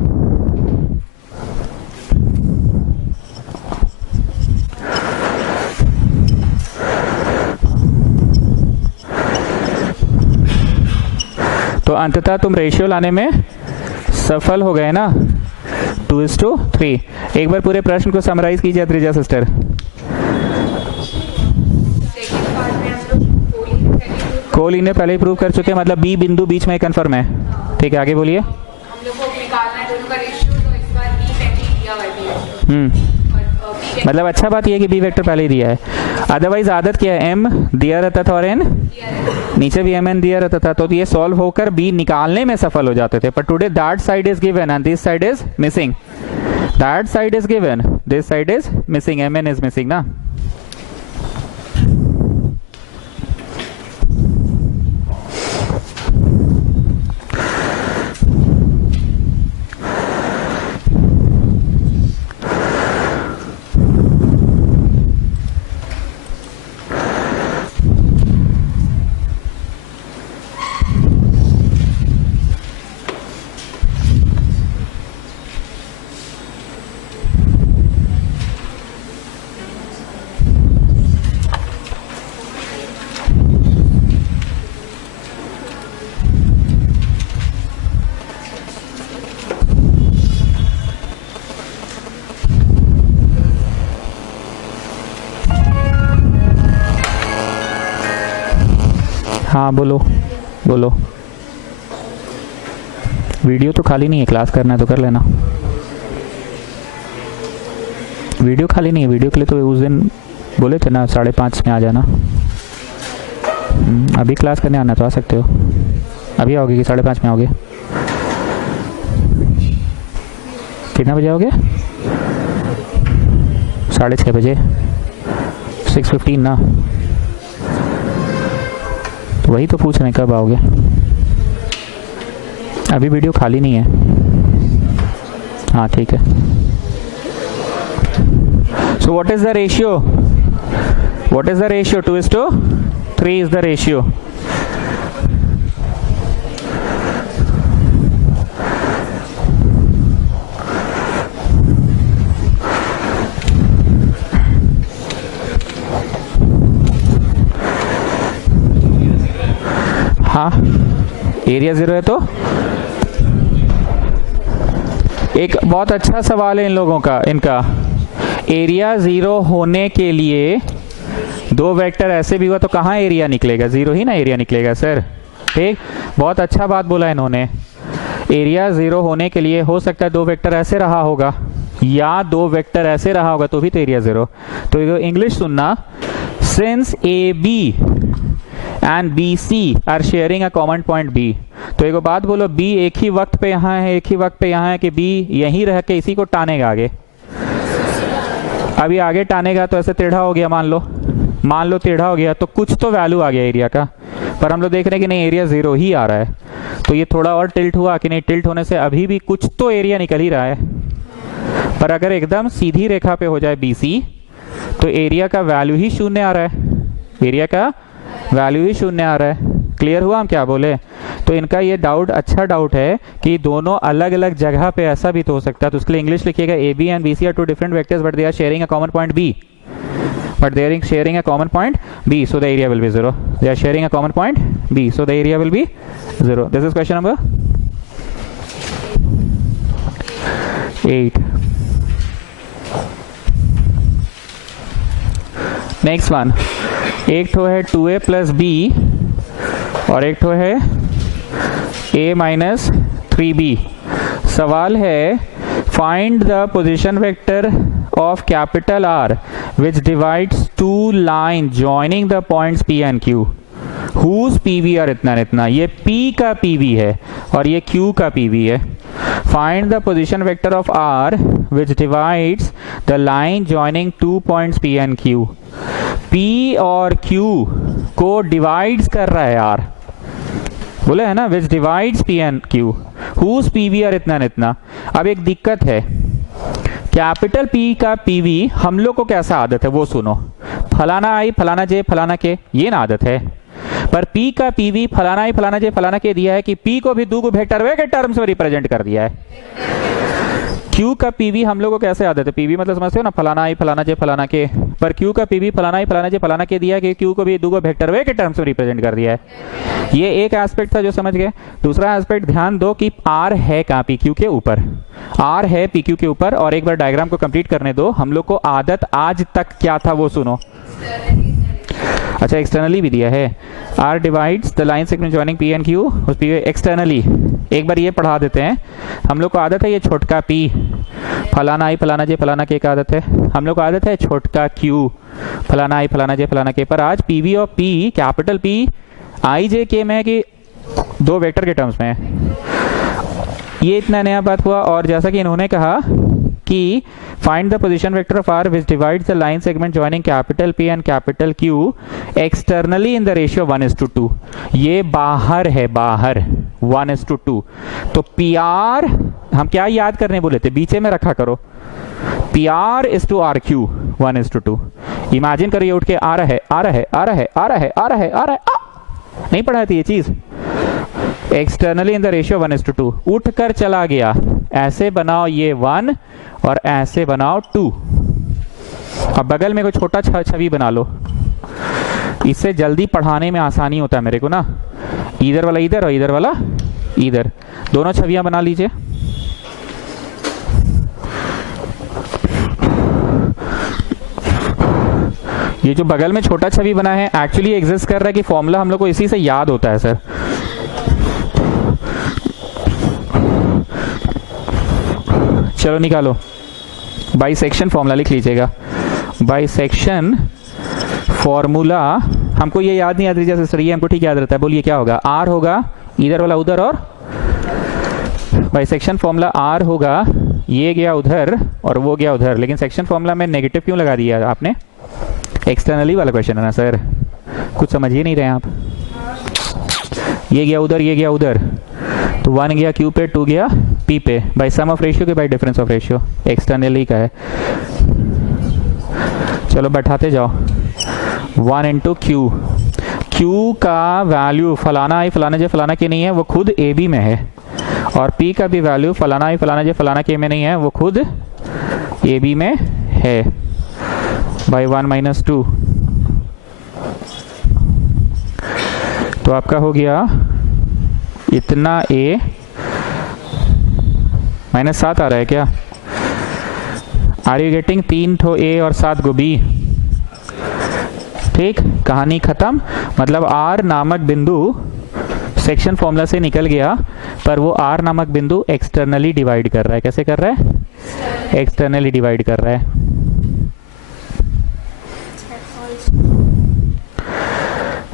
तो अंततः तुम रेशियो लाने में सफल हो गए ना, 2:3। एक बार पूरे प्रश्न को समराइज कीजिए त्रिजा सिस्टर। कोहली ने पहले ही प्रूव कर चुके हैं, मतलब बी बिंदु बीच में कंफर्म है। ठीक है, आगे बोलिए। हम लोग को निकालना है दोनों का रेशियो, तो इस बार बी पहले ही दिया हुआ है। मतलब अच्छा बात यह है कि बी वेक्टर पहले ही दिया है, अदरवाइज आदत क्या है, एम दिया रहता था और एन नीचे भी एम एन दिया रहता था, तो ये सॉल्व होकर बी निकालने में सफल हो जाते थे। पर today that side is given and this side is missing, that side is given, this side is missing, M N is missing ना। हाँ बोलो बोलो। वीडियो तो खाली नहीं है, क्लास करना है तो कर लेना। वीडियो खाली नहीं है, वीडियो के लिए तो उस दिन बोले थे ना 5:30 में आ जाना। अभी क्लास करने आना तो आ सकते हो। अभी आओगे कि 5:30 में आओगे? कितना बजे आओगे? 6:30 बजे, 6:15 ना, तो वही तो पूछ रहे हैं कब आओगे। अभी वीडियो खाली नहीं है। हाँ ठीक है। So what is the ratio? What is the ratio? 2:3 is the ratio. हाँ, एरिया 0 है तो एक बहुत अच्छा सवाल है इन लोगों का, इनका एरिया 0 होने के लिए दो वेक्टर ऐसे भी हुआ तो कहाँ एरिया निकलेगा? 0 ही ना एरिया निकलेगा सर। ठीक, बहुत अच्छा बात बोला इन्होंने। एरिया 0 होने के लिए हो सकता है दो वेक्टर ऐसे रहा होगा या दो वेक्टर ऐसे रहा होगा तो भी तो एरिया 0। तो इंग्लिश सुनना, since A B and B C are sharing a common point B. तो एक बात बोलो, बी एक ही वक्त पे यहाँ है, एक ही वक्त पे यहाँ है कि बी यहीं रह के इसी को टानेगा आगे? अभी आगे टानेगा तो ऐसे टेढ़ा हो गया, मान लो टेढ़ा हो गया तो कुछ तो वैल्यू आ गया एरिया का, पर हम लोग देख रहे हैं कि नहीं एरिया 0 ही आ रहा है। तो ये थोड़ा और टिल्ट हुआ कि नहीं, टिल्ट होने से अभी भी कुछ तो एरिया निकल ही रहा है। पर अगर एकदम सीधी रेखा पे हो जाए BC तो एरिया का वैल्यू ही 0 आ रहा है, एरिया का वैल्यू ही 0 आ रहा है। क्लियर हुआ हम क्या बोले? तो इनका ये डाउट अच्छा डाउट है कि दोनों अलग अलग जगह पे ऐसा भी तो हो सकता है। तो उसके लिए इंग्लिश लिखिएगा, A B and BC are two different vectors but they are sharing a common point B, but they are sharing a common point B, so the area will be 0. They are sharing a common point B, so the area will be 0. This is question number 8. Next one, एक ठो है 2A plus B और एक ठो है A minus 3B। सवाल है, find the position vector of capital R which divides two lines joining the points P and Q whose PV are इतना इतना। ये P का PV है और ये Q का PV है। Find the position vector of R which divides the line joining two points P and Q। P और Q को डिवाइड्स कर रहा है R, बोले है ना, which divides P and Q whose PV are इतना इतना। अब एक दिक्कत है, कैपिटल P का PV हम लोग को कैसा आदत है वो सुनो, फलाना I फलाना J फलाना K, ये ना आदत है। पर P का PV फलाना I फलाना J फलाना K दिया है कि P को भी दो वेक्टर वे के टर्म्स में रिप्रेजेंट कर दिया है। Q का PV हम लोग को कैसे आदत है, PV मतलब समझते हो ना, फलाना I फलाना J फलाना K, पर Q का PV फलाना I फलाना J फलाना K दिया है कि Q को भी दो वेक्टर वे के टर्म्स में रिप्रेजेंट कर दिया है। ये एक एस्पेक्ट था जो समझ गए। दूसरा एस्पेक्ट ध्यान दो कि R है कहाँ, PQ के ऊपर, R है PQ के ऊपर। और एक बार डायग्राम को कंप्लीट करने दो, हम लोग को आदत आज तक क्या था वो सुनो। अच्छा, एक्सटर्नली भी दिया है, R divides the line segment joining P and Q उस P एक्सटर्नली। एक बार ये पढ़ा देते हैं, हम लोग को आदत है ये छोटका P फलाना I फलाना J फलाना K का आदत है, हम लोग को आदत है छोटका Q फलाना I फलाना J फलाना K। पर आज PV और P capital P I J K में है कि दो वेक्टर के टर्म्स में है, ये इतना नया बात हुआ। और जैसा कि इन्होंने कहा कि find the position vector of R which divides the line segment joining capital P and capital Q externally in the ratio 1:2। ये बाहर है, बाहर 1:2। तो PR हम क्या याद करने बोले थे, बीच में रखा करो, PR is to RQ 1:2। Imagine करो ये उठ के आ रहा है आ रहा है आ रहा है आ रहा है आ रहा है आ रहा है, नहीं पढ़ा थी ये चीज। एक्सटर्नली इन द रेशियो 1:2, उठ कर चला गया, ऐसे बनाओ ये 1 और ऐसे बनाओ 2। अब बगल में कोई छोटा छवि बना लो, इससे जल्दी पढ़ाने में आसानी होता है मेरे को ना। इधर वाला इधर और इधर वाला इधर, दोनों छवियां बना लीजिए। ये जो बगल में छोटा छवि बना है एक्चुअली एग्जिस्ट कर रहा है कि फॉर्मूला हम लोग को इसी से याद होता है सर। चलो निकालो, बाइसेक्शन फॉर्मूला लिख लीजिएगा। बाइसेक्शन फॉर्मूला हमको ये याद नहीं, याद जैसे सर ये हमको ठीक याद रहता है। बोलिए क्या होगा, R होगा इधर वाला उधर, और बाइसेक्शन फॉर्मूला R होगा ये गया उधर और वो गया उधर, लेकिन सेक्शन फॉर्मूला में नेगेटिव क्यों लगा दिया आपने? एक्सटर्नली वाला क्वेश्चन है ना सर, कुछ समझ ही नहीं रहे आप। ये गया उधर, ये गया उधर, तो 1 गया Q पे, 2 गया P पे, बाय सम ऑफ रेशियो के bye difference of ratio, externally का है। चलो बैठाते जाओ। 1 इंटू Q, Q का वैल्यू फलाना आई फलाना जे फलाना के नहीं है, वो खुद ए बी में है, और P का भी वैल्यू फलाना आई फलाना जे फलाना के में नहीं है, वो खुद ए बी में है, बाई 1 माइनस 2। तो आपका हो गया इतना A माइनस 7 आ रहा है क्या? Are you getting? 3 ठो A और 7 गो B। ठीक, कहानी खत्म। मतलब R नामक बिंदु सेक्शन फॉर्मूला से निकल गया, पर वो R नामक बिंदु एक्सटर्नली डिवाइड कर रहा है। कैसे कर रहा है? एक्सटर्नली डिवाइड कर रहा है।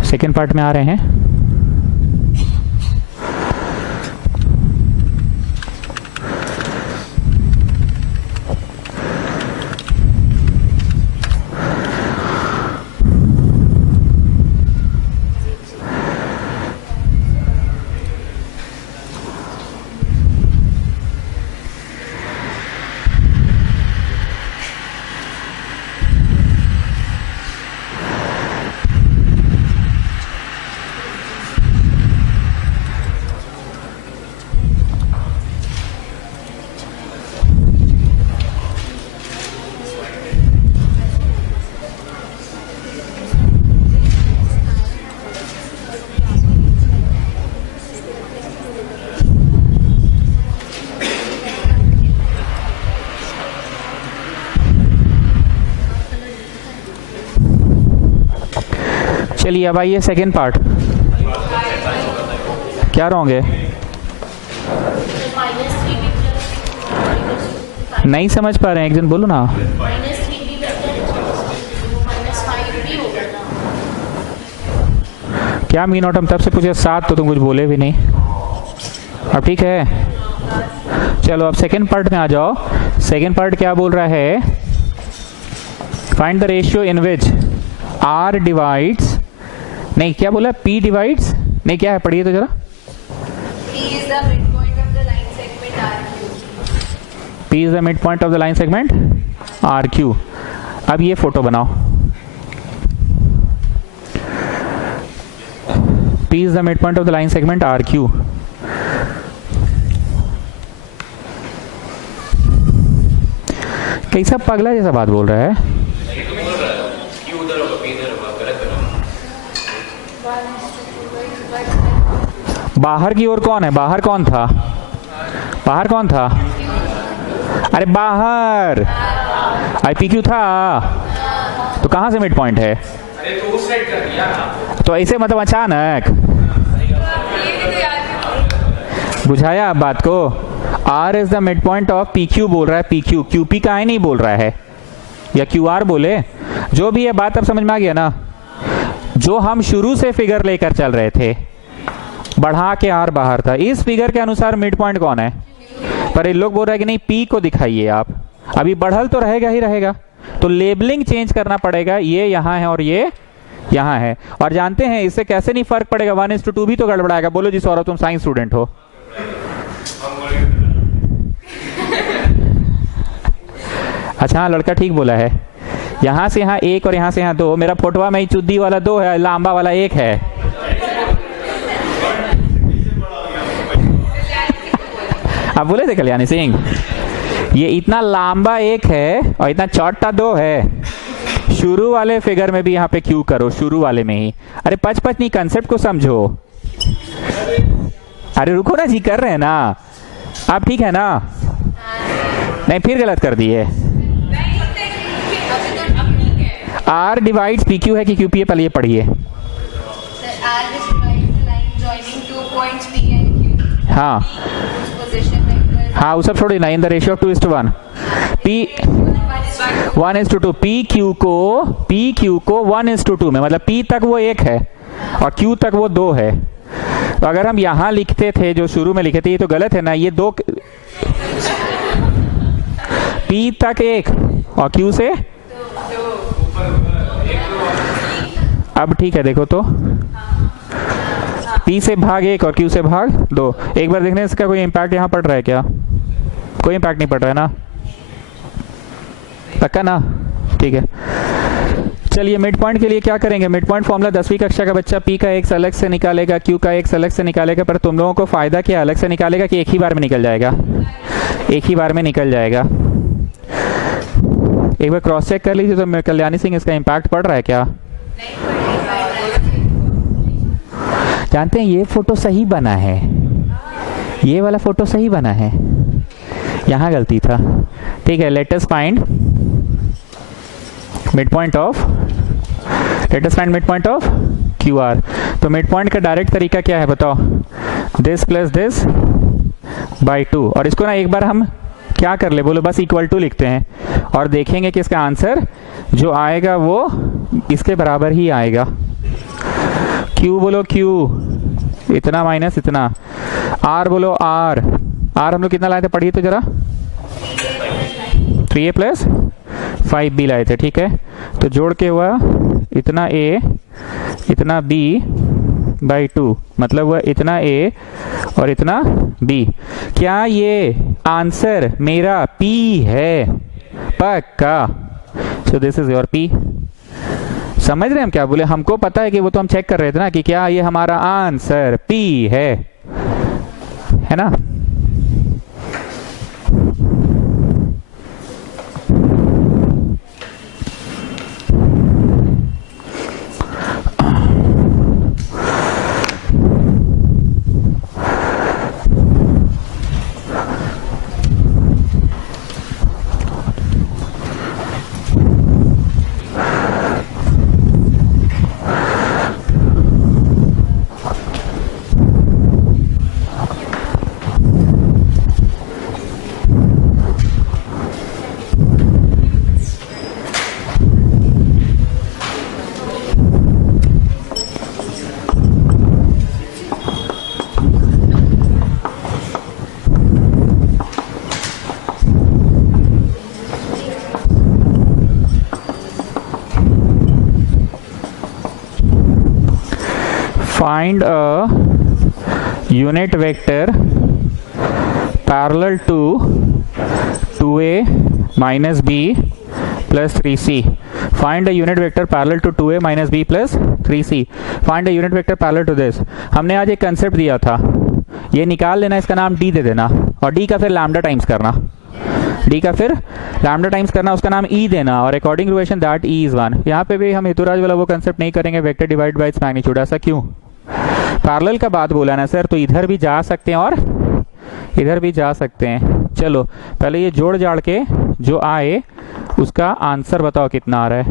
सेकेंड पार्ट में आ रहे हैं। चलिए अब आइए सेकेंड पार्ट। क्या रॉन्ग है? नहीं समझ पा रहे हैं, एक जन बोलो ना। क्या मीन आउट? हम तब से पूछे 7 तो तुम कुछ बोले भी नहीं। अब ठीक है, चलो अब सेकेंड पार्ट में आ जाओ। सेकेंड पार्ट क्या बोल रहा है? Find the ratio in which R divides, नहीं क्या बोला? P डिवाइड्स, नहीं क्या है? पढ़िए तो जरा। P is the midpoint of the line segment RQ. P is the midpoint of the line segment RQ। अब ये फोटो बनाओ। P is the midpoint of the line segment RQ। कैसा पगला जैसा बात बोल रहा है? बाहर की ओर कौन है? बाहर कौन था? बाहर कौन था? अरे बाहर IPQ था, तो कहां से मिड पॉइंट है? अरे तो उस साइड कर दिया ना। तो ऐसे मतलब अचानक बुझाया आप बात को? R is the mid point of PQ बोल रहा है, PQ QP का है नहीं बोल रहा है, या QR बोले, जो भी है बात अब समझ में आ गया ना? जो हम शुरू से फिगर लेकर चल रहे थे, बढ़ा के R बाहर था, इस फिगर के अनुसार मिड पॉइंट कौन है? पर ये लोग बोल रहे हैं कि नहीं P को दिखाइए आप। अभी बढ़ल तो रहेगा ही रहेगा, तो लेबलिंग चेंज करना पड़ेगा। ये यहाँ है और ये यहाँ है, और जानते हैं इससे कैसे नहीं फर्क पड़ेगा? 1:2 भी तो गड़बड़ाएगा। बोलो जी सौरभ, तुम साइंस स्टूडेंट हो। अच्छा हाँ, लड़का ठीक बोला है। यहाँ से यहाँ 1 और यहाँ से यहाँ 2। मेरा फोटोवा में ही चुद्दी वाला 2 है, लांबा वाला 1 है। आप बोले थे कल्याणी सिंह, ये इतना लांबा 1 है और इतना चौटा 2 है। शुरू वाले फिगर में भी यहाँ पे क्यू करो, शुरू वाले में ही। अरे पच नहीं, कंसेप्ट को समझो। अरे रुको ना जी, कर रहे हैं ना आप, ठीक है ना? नहीं फिर गलत कर दिए। R डिवाइड्स PQ है कि QP है? पहले ये पढ़िए। हाँ हाँ, वो सब छोड़िए ना। In the ratio of 2:1, P 1:2। PQ को 1:2 में, मतलब P तक वो 1 है और Q तक वो 2 है। तो अगर हम यहाँ लिखते थे जो शुरू में लिखे थे, ये तो गलत है ना? ये 2 P तक एक और Q से अब ठीक है, देखो तो P से भाग एक और Q से भाग दो। एक बार देखने इसका कोई इम्पैक्ट यहाँ पड़ रहा है क्या? कोई इम्पैक्ट नहीं पड़ रहा है ना? पक्का ना? ठीक है, चलिए मिड पॉइंट के लिए क्या करेंगे? मिड पॉइंट फॉर्मूला 10वीं कक्षा का बच्चा P का एक्स अलग से निकालेगा, Q का एक्स अलग से निकालेगा, पर तुम लोगों को फायदा क्या, अलग से निकालेगा कि एक ही बार में निकल जाएगा? एक ही बार में निकल जाएगा। एक बार क्रॉस चेक कर लीजिए तो कल्याणी सिंह, इसका इम्पैक्ट पड़ रहा है क्या? जानते हैं ये फोटो सही बना है, ये वाला फोटो सही बना है, यहाँ गलती था। ठीक है, let us find mid point of Q R. तो मिड पॉइंट का डायरेक्ट तरीका क्या है बताओ? दिस प्लस दिस बाई 2, और इसको ना एक बार हम क्या कर ले, बोलो बस इक्वल टू लिखते हैं और देखेंगे कि इसका आंसर जो आएगा वो इसके बराबर ही आएगा। Q बोलो Q, इतना माइनस इतना। R बोलो R हम लोग कितना लाए थे, पढ़िए तो जरा। 3A प्लस 5B लाए थे, ठीक है। तो जोड़ के हुआ इतना A इतना B बाई 2, मतलब हुआ इतना A और इतना B। क्या ये आंसर मेरा P है? पक्का। So this is your P। समझ रहे हैं हम क्या बोले? हमको पता है कि वो तो हम चेक कर रहे थे ना कि क्या ये हमारा आंसर P है ना? Find a unit vector parallel to 2a minus b plus 3c. Find a unit vector parallel to 2a minus b plus 3c. Find a unit vector parallel to this. हमने आज एक कंसेप्ट दिया था, ये निकाल लेना, इसका नाम d दे देना और d का फिर लैम्डा टाइम्स करना, उसका नाम e देना और according relation that e is 1। यहाँ पे भी हम हेतुराज वाला वो कंसेप्ट नहीं करेंगे, vector divide by its magnitude. ऐसा क्यों? पैरेलल का बात बोला ना सर, तो इधर भी जा सकते हैं और इधर भी जा सकते हैं। चलो पहले ये जोड़ जाड़ के जो आए उसका आंसर बताओ कितना आ रहा है,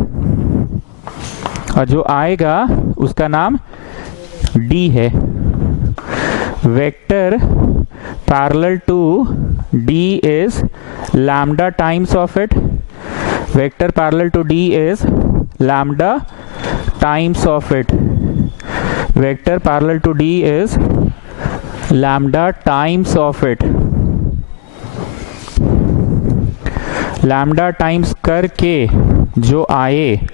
और जो आएगा उसका नाम d है। Vector parallel to d is lambda times of it. Vector parallel to d is lambda times of it. Vector parallel to d is lambda times of it. Lambda times करके जो आए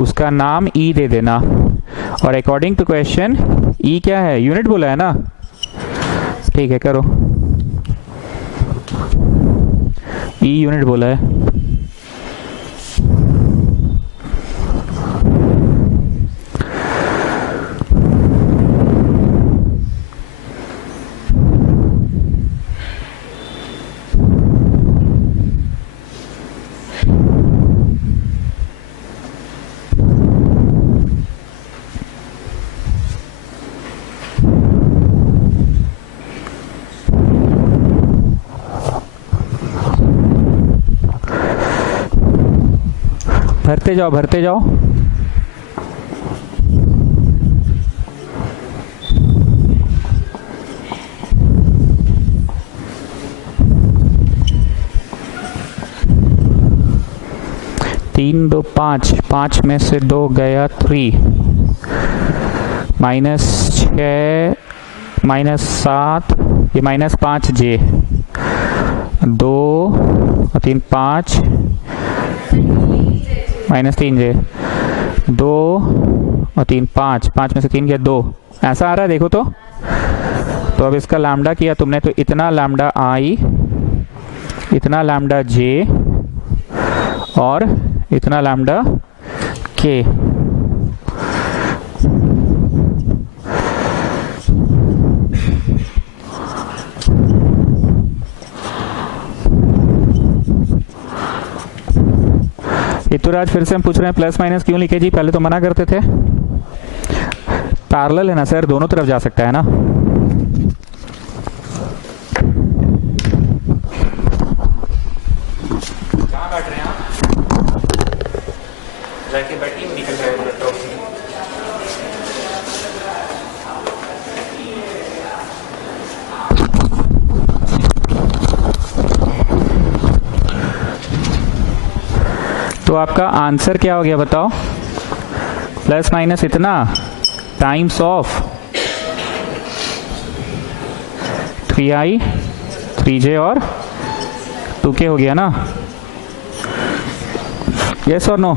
उसका नाम e दे देना, और अकॉर्डिंग टू क्वेश्चन e क्या है? यूनिट बोला है ना, ठीक है करो। e यूनिट बोला है। भरते जाओ भरते जाओ। तीन दो पाँच, पाँच में से दो गया 3, -6 -7, ये -5j, 2 और 3 5 -3j 2 और 3 5 5 में से 3 गया 2, ऐसा आ रहा है देखो तो अब इसका लैम्डा किया तुमने तो इतना लैम्डा आई, इतना लैम्डा जे और इतना लैम्डा के। ऋतुराज फिर से हम पूछ रहे हैं प्लस माइनस क्यों लिखे जी, पहले तो मना करते थे। पैरेलल है ना सर, दोनों तरफ जा सकता है ना। कहाँ बैठ रहे हैं आप? जाके बैठिए, निकल जाएगा लैपटॉप से। तो आपका आंसर क्या हो गया बताओ, प्लस माइनस इतना टाइम्स ऑफ 3i 3j और 2k हो गया ना, यस और नो।